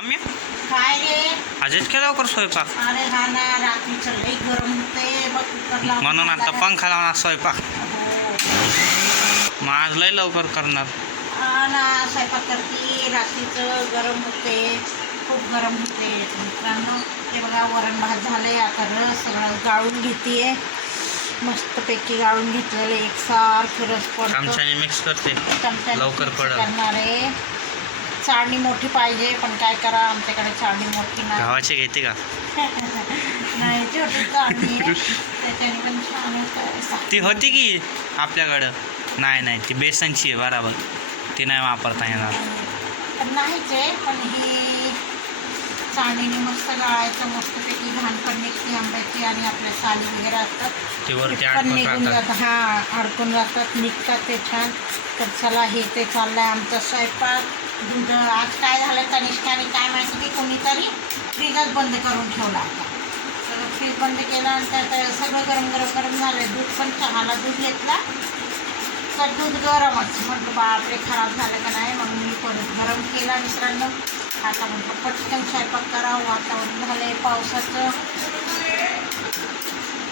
Mummy? काय रे? आजच केला लवकर स्वयंपाक? अरे हा ना रात्रीचं लई गरम होते बघ कुकर लावून म्हणून आता. पंखा लावणार स्वयंपाक. हो. मग आज लय लवकर करणार. हा ना स्वयंपाक करते. रात्रीचं गरम होते खूप गरम होते मित्रांनो ते बघा वरण भात झाले आता रस सगळं गाळून घेते मस्तपैकी गाळून घेतलेलं एकसारखं रस पडतो. आमच्याने मिक्स करते. चमच्याने लवकर mix पडल. करणार आहे. चाळणी मोठी पाहिजे पण काय करा आमच्याकडे चाळणी मोठी नाही. गावाची घेते का? नाही छोटी चाळणी आहे. त्याच्याने पण छान होतं. ती होती की आपल्याकडं? नाही नाही ती बेसनची आहे बराबर. ती नाही वापरता येणार. पण नाहीच आहे पण ही चाळणीने मस्त गाळायचं मस्तपैकी घाण पण निघते आंब्याची आणि आपल्या साली वगैरे असतात. ती वरती पण अडकून निघून राहतात. जातात हा अडकून जातात निघतात ते छान. तर चला हे ते चाललंय आमचा स्वयंपाक. दूध आज काय झालं कनिष्ठाने काय माहिती की कोणीतरी फ्रीजच बंद करून ठेवला आता. सगळं फ्रीज बंद केल्यानंतर तर सगळं गरम गरम गरम झालं. दूध पण चहाला दूध घेतला. तर दूध गरमच. म्हटलं बापरे खराब झालं का नाही? मग मी परत गरम केला मित्रांनो आता म्हटलं पटकन स्वयंपाक करावं. वातावरण झालं आहे पावसाचं.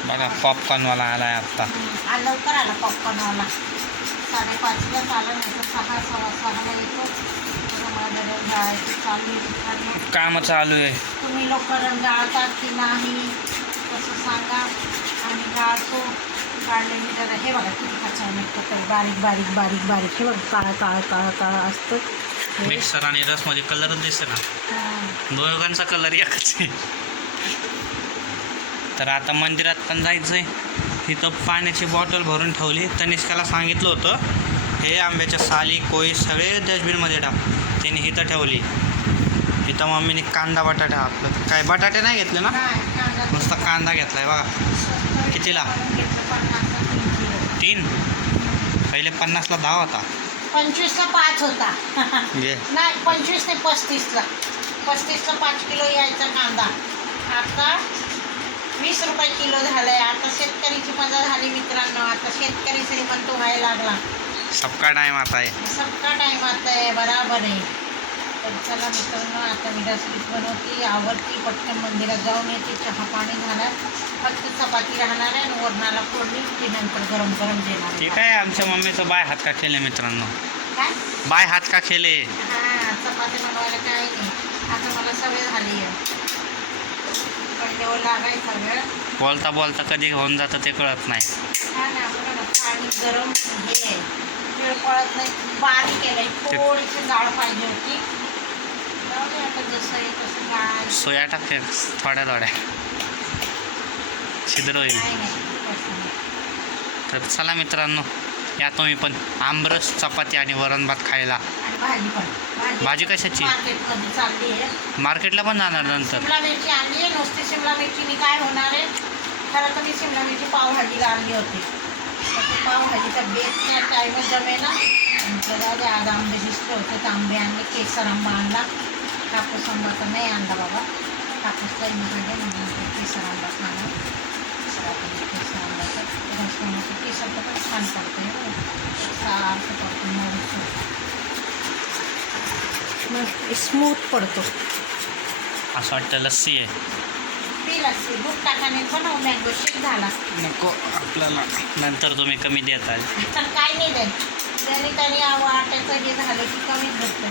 बघा पॉपकॉर्नवाला आलाय आत्ता आ लवकर आला पॉपकॉर्नवाला साडेपाचलाच आला नाही तर सहा सव्वा सहाला येतो. तर चालू आहे काम चालू आहे. तुम्ही लोक गाळतात की नाही तसं सांगा. आणि गाळतो गाळले मी जरा हे बघा किती कचरा निघतो तर बारीक बारीक बारीक बारीक. हे बघा काळं काळं काळं काळं असतं. मिक्सर आणि रसमध्ये कलरच दिसते ना. दोघांचा कलर एकच आहे. तर आता मंदिरात पण जायचं आहे तिथं पाण्याची बॉटल भरून ठेवली. तनिष्काला सांगितलं होतं हे आंब्याच्या साली कोळी सगळे डस्टबिनमध्ये टाक. तिने इथं ठेवली. इथं मम्मीने कांदा बटाटा आपलं. काय बटाटे नाही घेतले ना? कांदा. नुसता कांदा घेतलाय बघा. कितीला? तीन? पहिले पन्नासला दहा होता. पंचवीसला पाच होता. घे. नाही पंचवीस ते पस्तीसला. पस्तीसला पाच किलो यायचा कांदा. आता वीस रुपये किलो झालं आहे आता शेतकरीची मजा झाली मित्रांनो. आता शेतकरी श्रीमंत व्हायला लागला. सबका टाईम आता आहे सबका टाईम आता आहे बराबर आहे तर चला मित्रांनो आता मी रसगीत बनवते. आवडती पटकन मंदिरात जाऊन येते. चहा पाणी झाला. फक्त चपाती राहणार आहे आणि वरणाला फोडणी ती नंतर गरम गरम देणार ठीक आहे आमच्या मम्मीचं बाय हात का खेळले मित्रांनो? काय? बाय हात का खेळले? हां चपाती बनवायला काय नाही. आता मला सवय झाली आहे. बोलता बोलता कधी होऊन जातं ते कळत नाही. गरम हे बारीक केलंय थोडीशी जाळ पाहिजे होती. सोया टाकते थोड्या थोड्या. छिद्र होईल. तर चला मित्रांनो या तुम्ही पण. आमरस चपाती आणि वरण भात खायला. भाजी पण. भाजी कशाची? मार्केटमध्ये चालली आहे. मार्केटला पण जाणार नंतर. शिमला मिरची आणली आहे. नुसती शिमला मिरचीने काय होणार आहे? खरं तर मी शिमला मिरची पावभाजीला आणली होती. तर ती पावभाजीचा बेत त्या टाईमच जमेना. दे आज आंबे दिसले होते तर आंबे आणले केसर आंबा आणला. कापूस आंबा तर नाही आणला बाबा. कापूस महाग आहे म्हणून केसर आंबा खाणं तर आपण केसर केसर तर पण छान पडतं आहे सारखं पडतं मऊ मग स्मूथ पडतो. असं वाटतं लस्सी आहे. ती लस्सी दूध टाकाने बनव मँगो शेक झाला. नको आपल्याला नंतर तुम्ही कमी देताल. तर काय नाही देत. त्याने त्याने वाटायचं हे झालं की कमीच भेटतं